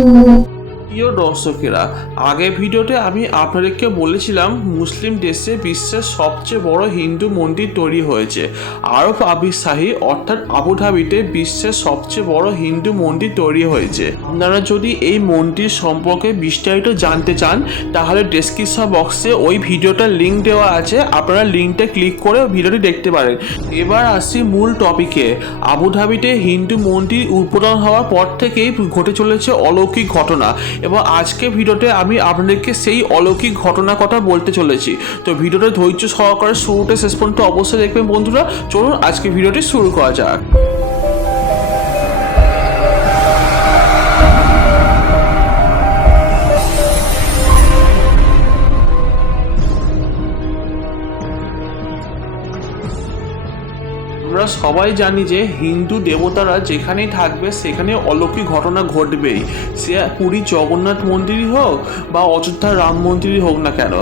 Thank you. প্রিয় দর্শকেরা আগের ভিডিওতে আমি আপনাদেরকে বলেছিলাম মুসলিম দেশে বিশ্বের সবচেয়ে বড় হিন্দু মন্দির তৈরি হয়েছে। আরব আবির শাহী অর্থাৎ আবুধাবিতে বিশ্বের সবচেয়ে বড় হিন্দু মন্দির তৈরি হয়েছে। আপনারা যদি এই মন্দির সম্পর্কে বিস্তারিত জানতে চান, তাহলে ডেসক্রিপশন বক্সে ওই ভিডিওটার লিঙ্ক দেওয়া আছে। আপনারা লিঙ্কটা ক্লিক করে ভিডিওটি দেখতে পারেন। এবার আসছি মূল টপিকে আবুধাবিতে হিন্দু মন্দির উদ্বোধন হওয়ার পর থেকেই ঘটে চলেছে অলৌকিক ঘটনা। এবং আজকে ভিডিওতে আমি আপনাদেরকে সেই অলৌকিক ঘটনা কথা বলতে চলেছি। তো ভিডিওটা ধৈর্য সহকারে শুরুতে শেষ পর্যন্ত অবশ্যই দেখবেন বন্ধুরা। চলুন আজকে ভিডিওটি শুরু করা যাক। আমরা সবাই জানি যে হিন্দু দেবতারা যেখানেই থাকবে, সেখানে অলৌকিক ঘটনা ঘটবেই। সে পুরী জগন্নাথ মন্দিরই হোক বা অযোধ্যা রাম মন্দিরই হোক না কেন,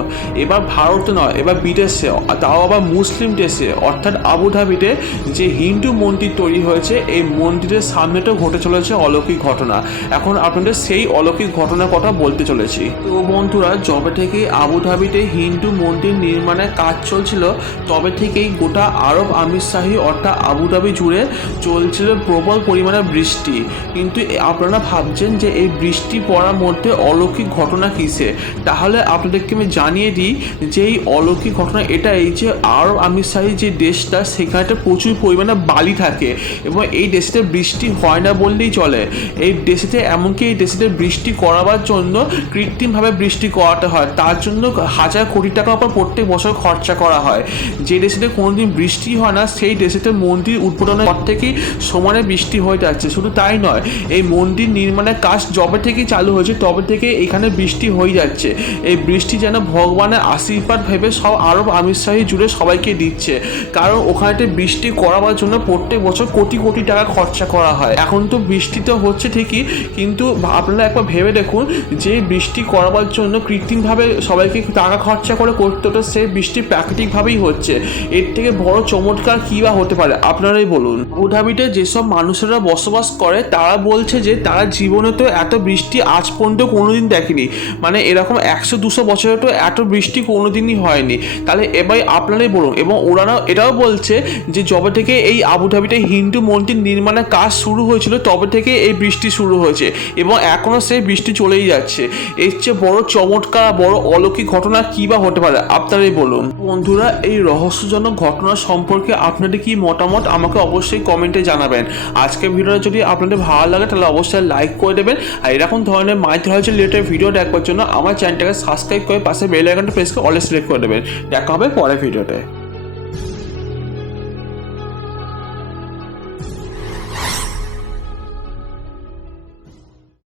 এবার ভারতে নয়, এবার বিদেশে তাও আবার মুসলিম দেশে, অর্থাৎ আবুধাবিতে যে হিন্দু মন্দির তৈরি হয়েছে, এই মন্দিরের সামনেটাও ঘটে চলেছে অলৌকিক ঘটনা। এখন আপনাদের সেই অলৌকিক ঘটনার কথা বলতে চলেছি। তো বন্ধুরা, যবে থেকে আবুধাবিতে হিন্দু মন্দির নির্মাণের কাজ চলছিল, তবে থেকেই গোটা আরব আমির শাহী অর্থাৎ আবুধাবি জুড়ে চলছিল প্রবল পরিমাণে বৃষ্টি। কিন্তু আপনারা ভাবছেন যে এই বৃষ্টি পড়ার মধ্যে অলৌকিক ঘটনা কিসে? তাহলে আপনাদেরকে আমি জানিয়ে দিই যে এই অলৌকিক ঘটনা এটা এই যে আরব আমির শাহী যে দেশটা সেখানে প্রচুর পরিমাণে বালি থাকে এবং এই দেশে বৃষ্টি হয় না বললেই চলে। এই দেশেতে এমনকি এই দেশেতে বৃষ্টি করাবার জন্য কৃত্রিমভাবে বৃষ্টি করাতে হয়। তার জন্য হাজার কোটি টাকা পর প্রত্যেক বছর খরচা করা হয়। যে দেশেতে কোনোদিন বৃষ্টি হয় না, সেই দেশেতে মন্দির উদ্বোধনের পর থেকেই সমানে বৃষ্টি হয়ে যাচ্ছে। শুধু তাই নয়, এই মন্দির নির্মাণের কাজ যবে থেকেই চালু হয়েছে, তবে থেকে এখানে বৃষ্টি হয়ে যাচ্ছে। এই বৃষ্টি যেন ভগবানের আশীর্বাদ ভেবে সব আরব আমিরশাহী জুড়ে সবাইকে দিচ্ছে। কারণ ওখানেতে বৃষ্টি করাবার জন্য প্রত্যেক বছর কোটি কোটি টাকা খরচা করা হয়। এখন তো বৃষ্টি তো হচ্ছে ঠিকই, কিন্তু আপনারা একবার ভেবে দেখুন, যে বৃষ্টি করাবার জন্য কৃত্রিমভাবে সবাইকে টাকা খরচা করে করতে হতো সেই বৃষ্টি প্রাকৃতিকভাবেই হচ্ছে। এর থেকে বড় চমৎকার কী বা হতে পারে আপনারাই বলুন। আবুধাবিতে যেসব মানুষেরা বসবাস করে, তারা বলছে যে তারা জীবনে তো এত বৃষ্টি আজ পর্যন্ত কোনোদিন দেখেনি। মানে এরকম একশো দুশো বছরে তো এত বৃষ্টি কোনোদিনই হয়নি। তাহলে এবার আপনারাই বলুন, এবং ওনারা এটাও বলছে যে যবে থেকে এই আবুধাবিতে হিন্দু মন্দির নির্মাণের কাজ শুরু হয়েছিল, তবে থেকে এই বৃষ্টি শুরু হয়েছে, এবং এখনও সেই বৃষ্টি চলেই যাচ্ছে। এর চেয়ে বড় চমৎকার, বড় অলৌকিক ঘটনা কী বা হতে পারে, আপনারাই বলুন। বন্ধুরা, এই রহস্যজনক ঘটনা সম্পর্কে আপনাদের কি মতামত, আমাকে অবশ্যই কমেন্টে জানাবেন। আজকের ভিডিওটা যদি আপনাদের ভালো লাগে, তাহলে অবশ্যই লাইক করে দেবেন। আর এরকম ধরনের মাইথ্রোলজি হচ্ছে রিলেটেড ভিডিও দেখবার জন্য আমার চ্যানেলটাকে সাবস্ক্রাইব করে পাশে বেল আইকনটা প্রেস করে অল সিলেক্ট করে দেবেন। দেখা হবে পরের ভিডিওতে